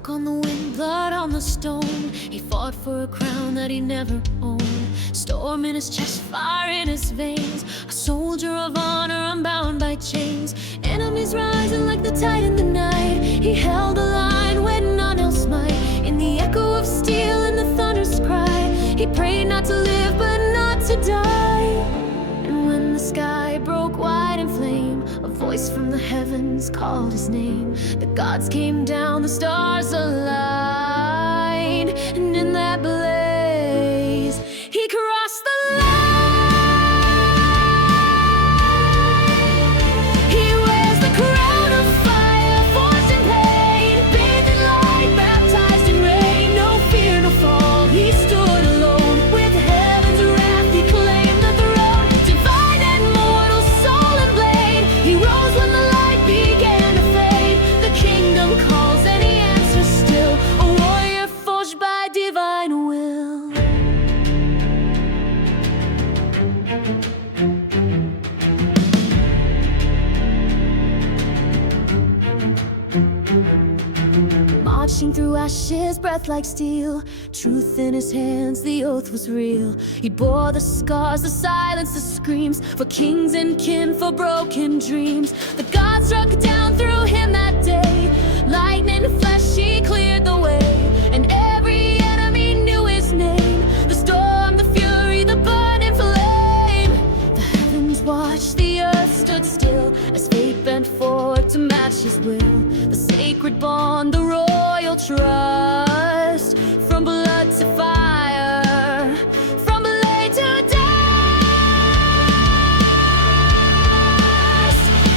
Smoke on the wind, blood on the stone. He fought for a crown that he never owned. Storm in his chest, fire in his veins. A soldier of honor, unbound by chains. Enemies rising like the tide in the night. He held the line when none else might. In the echo of steel and the thunder's cry, he prayed not to live but not to die. And when the sky broke wide in flame, a voice from the heavens called his name. The gods came down, the stars aligned, and in that blaze, he crossed the line. He wears the crown of fire, forged in pain, bathed in light, baptized in rain. No fear, no fall, he stood alone. With heaven's wrath, he claimed the throne. Divine and mortal, soul and blade, he rose when the light began to fade. The kingdom calls and he answers still, a warrior forged by divine will. Marching through ashes, breath like steel, truth in his hands, the oath was real. He bore the scars, the silence, the screams, for kings and kin, for broken dreams. The gods struck down through him that day. Lightning flash, he cleared the way, and every enemy knew his name. The storm, the fury, the burning flame. The heavens watched, the earth stood still, as fate bent forward to match his will. The sacred bond, the royal trust, from blood to fire, from blade to dust.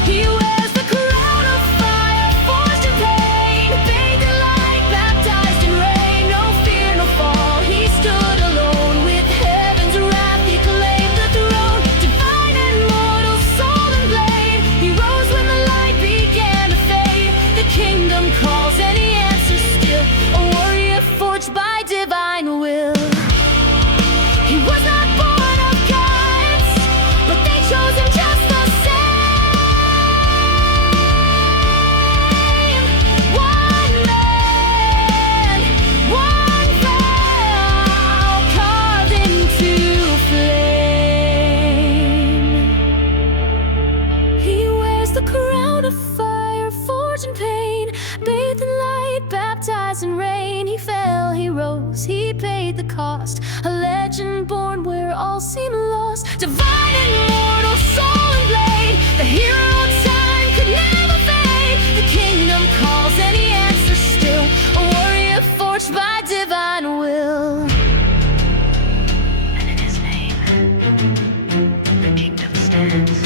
He wears the crown of fire, forged in pain, bathed in light, baptized in rain. No fear, no fall, he stood alone. With heaven's wrath, he claimed the throne. Divine and mortal, soul and blade, he rose when the light began to fade. The kingdom calls and he answers still, a warrior forged by divine will. He was not born of gods, but they chose him just the same. One man, one vow, carved into flame. He wears the crown of fire, forged in pain, bathed in light, baptized in rain. He fell, he rose, he paid the cost, a legend born where all seemed lost. Divine and mortal, soul and blade, the hero of time could never fade. The kingdom calls and he answers still, a warrior forged by divine will. And in his name, the kingdom stands.